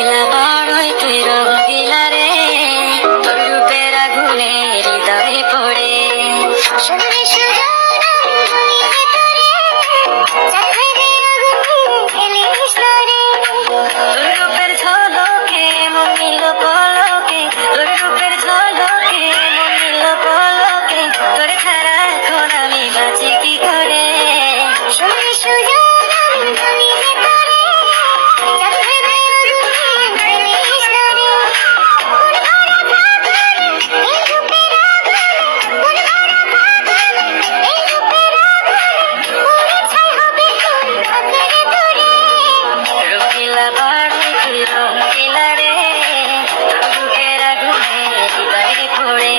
রঙ্গিলা বড়ই তুই রঙ্গিলা রে, তোর রূপের আগুনে হৃদয়ে পড়ে শুনবি সুজন আমি ভেতরে তোর রূপের ঝলকে মনিল পলকে, তোর রূপের ঝলকে মনিল পলকে, তোর ছাড়া এখন আমি বাঁচি কি করে। শুনবি সুজন আমি রঙ্গিলা বড়ই তুই রঙ্গিলা রে, তোর রূপের আগুনে হৃদয়ে পড়ে।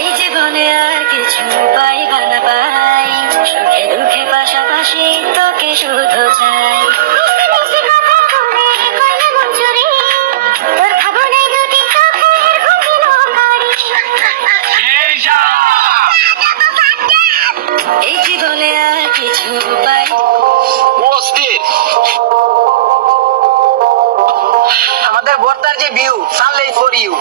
এই জীবনে আর কিছু পাইবা না পাই, সুখে দুঃখে পাশাপাশি তোকে শুধু চাই। তোর ভাবনায় দুটি চোখের ঘুমিল করি। এই জীবনে আর কিছু পাই। আমাদের বর্তার যে ভিউ সানলাইট ফর ইউ।